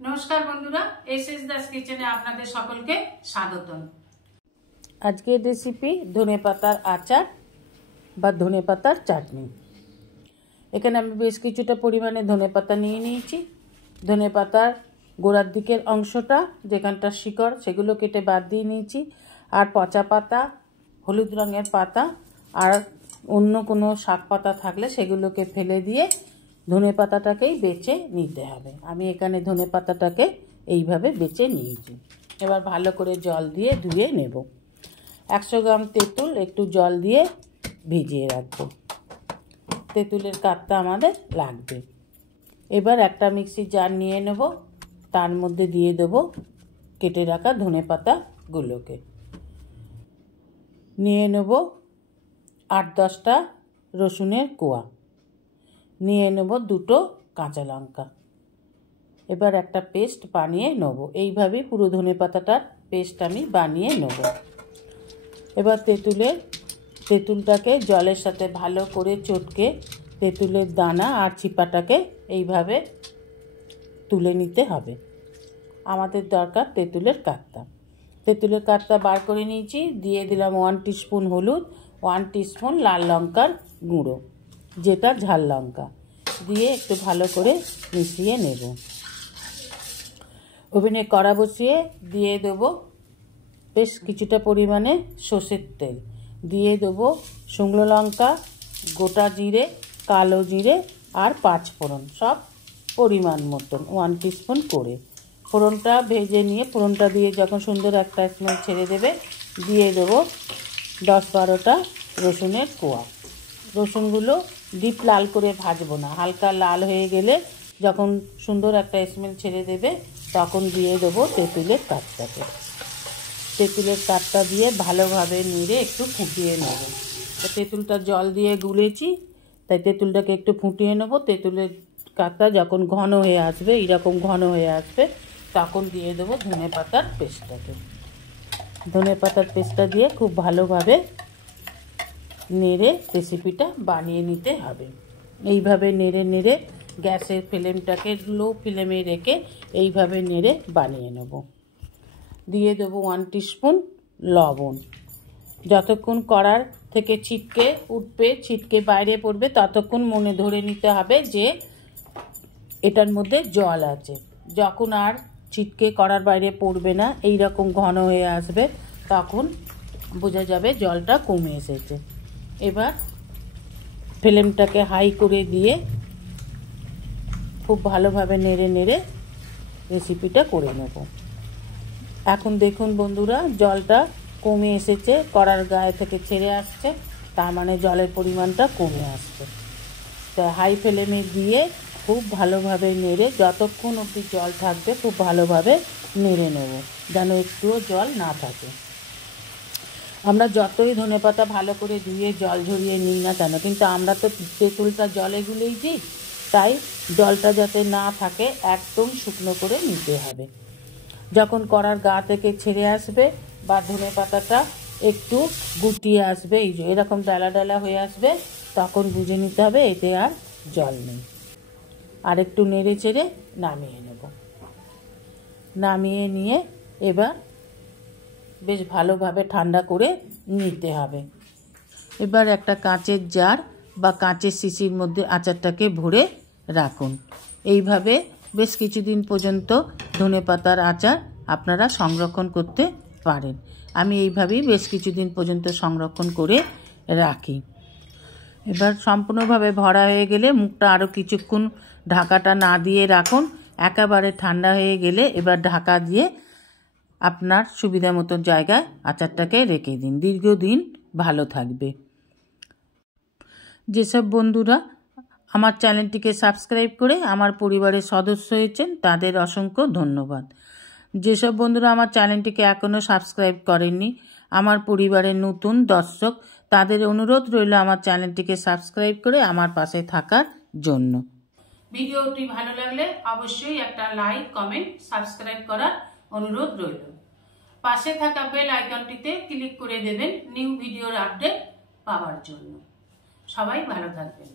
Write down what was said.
नमस्कार बंधुरा एसएस दास किचेने आपनादेर सकलके स्वागतम। आजकेर रेसिपि धने पातार आचार बा धने पातार चाटनी। एखाने आमि बेश किछुटा परिमाणे धने पाता निये नियेछि। धने पातार गोड़ार दिकेर अंशटा जेखानटा शिकड़ सेगुलो केटे बाद दिये नियेछि आर पचा पाता हलुद रंगेर पाता आर अन्य कोनो शाक पाता थाकले सेगुलोके फेले दिये धने पाताटाकेई बेचे निते हबे। आमी एखाने धने पाताटाके एइभाবে बेचे नियेछि। एबार भालो करे जल दिये धुए नेब। 100 ग्राम तेঁতুল एकटू जल दिये भिजिए राखबो। तेঁতুলের কাঠটা आमादेर लागबे। एबार एकटा मिक्सि जार निये नेब, तार मध्य दिये देब केटे राखा धने पातागुलोके। निये नेब 8-10टा रसुनेर कोया, निये नेब दुटो काँचा लंका। एबार एकटा पेस्ट बानिये नेब। एइभाবে पुरो धने पाताटार पेस्ट आमि बानिये नेब। एबार तेঁতুলটাকে जलेर साथे भालो करे चटके तेঁতুলের दाना और चिपाटाके एइभाবে तुले निते हबे। आमादेर दरकार तेঁতুলের काठटा। तेঁতুলের काठटा बार करे निয়েছি, दिए दिलाम 1 टीस्पुन हलुद, 1 टीस्पुन लाल लंकार गुঁড়ো जेटा झाल लंका दिए एकटू भालो करे मिशिए नेब। ओभेने कड़ा बसिए दिए देब बेश किछुटा परिमाणे सर्षेर तेल, दिए देब शुकनो लंका, गोटा जिरे, कालो जिरे और 5 फोड़न सब परिमाण मतन 1 टीस्पुन करे। फोड़नटा भेजे निये फोड़नटा दिए जखन सुंदर एकटा स्मेल छेड़े देबे दिए देब 10-12टा रसुनेर कोया। रसुनगुलो डिप लाल करे भाजबो ना, हालका लाल हये गेले जखन सुंदर एकटा स्मेल छेड़े देबे तखन दिए देब तेঁতুলের काठटाके। तेঁতুলের काठटा दिए भालोभाবে नेড়ে एकटू फुटिয়ে নেব। তো তেঁতুলটা জল দিয়ে গুলেছি তাই তেঁতুলটাকে একটু ফুটিয়ে নেব। তেঁতুলের কাঠটা যখন ঘন হয়ে আসবে এরকম ঘন হয়ে আসবে তখন দিয়ে দেব ধনে পাতার পেস্টটাকে। ধনে পাতার পেস্টটা দিয়ে খুব ভালোভাবে নেড়ে রেসিপিটা বানিয়ে নিতে হবে। এইভাবে নেড়ে নেড়ে গ্যাসের ফ্লেমটাকে লো ফ্লেমে রেখে এইভাবে নেড়ে বানিয়ে নেব। দিয়ে দেব 1 টিস্পুন লবণ। যতক্ষণ কড়ার থেকে ছিটকে উঠবে ছিটকে বাইরে পড়বে ততক্ষণ মনে ধরে নিতে হবে যে এটার মধ্যে জল আছে। যখন আর ছিটকে কড়ার বাইরে পড়বে না এই রকম ঘন হয়ে আসবে তখন বোঝা যাবে জলটা কমে এসেছে। এবার ফ্লেমটাকে হাই করে দিয়ে খুব ভালোভাবে নেড়ে নেড়ে রেসিপিটা করে নেব। এখন দেখুন বন্ধুরা জলটা কমে এসেছে, কড়ার গায়ে থেকে ছেড়ে আসছে, তার মানে জলের পরিমাণটা কমে আসছে। তাই হাই ফ্লেমে দিয়ে খুব ভালোভাবে নেড়ে যতক্ষণ অবধি জল থাকবে খুব ভালোভাবে নেড়ে নেব যেন একটুও জল না থাকে। আমরা যতই ধনেপাতা ভালো করে ধুয়ে জল ঝরিয়ে নিই না কেন কিন্তু আমরা তো তেঁতুলটা জলে গুলেইছি, তাই জলটা যাতে না থাকে একদম শুকনো করে নিতে হবে। যখন কড়ার গা থেকে ছেড়ে আসবে বা ধনেপাতাটা একটু গুটিয়ে আসবে এই যে এরকম ডালা ডালা হয়ে আসবে তখন বুঝে নিতে হবে এতে আর জল নেই। আর একটু নেড়ে চেড়ে নামিয়ে নেব। নামিয়ে নিয়ে এবার বেশ ভালোভাবে ঠান্ডা করে নিতে হবে। এবার একটা কাঁচের জার বা কাঁচের শিশির মধ্যে আচারটাকে ভরে রাখুন। এইভাবে বেশ কিছুদিন পর্যন্ত ধনেপাতার আচার আপনারা সংরক্ষণ করতে পারেন। আমি এইভাবেই বেশ কিছুদিন পর্যন্ত সংরক্ষণ করে রাখি। এবার সম্পূর্ণভাবে ভরা হয়ে গেলে মুখটা আরও কিছুক্ষণ ঢাকাটা না দিয়ে রাখুন। একেবারে ঠান্ডা হয়ে গেলে এবার ঢাকা দিয়ে আপনার সুবিধা মতো জায়গায় আচারটাকে রেখে দিন, দীর্ঘদিন ভালো থাকবে। যেসব বন্ধুরা আমার চ্যানেলটিকে সাবস্ক্রাইব করে আমার পরিবারের সদস্য হয়েছেন তাদের অসংখ্য ধন্যবাদ। যেসব বন্ধুরা আমার চ্যানেলটিকে এখনও সাবস্ক্রাইব করেননি আমার পরিবারের নতুন দর্শক তাদের অনুরোধ রইল আমার চ্যানেলটিকে সাবস্ক্রাইব করে আমার পাশে থাকার জন্য। ভিডিওটি ভালো লাগলে অবশ্যই একটা লাইক কমেন্ট সাবস্ক্রাইব করার অনুরোধ রইল। পাশে থাকা বেল আইকনটিতে ক্লিক করে দেবেন নিউ ভিডিওর আপডেট পাওয়ার জন্য। সবাই ভালো থাকবেন।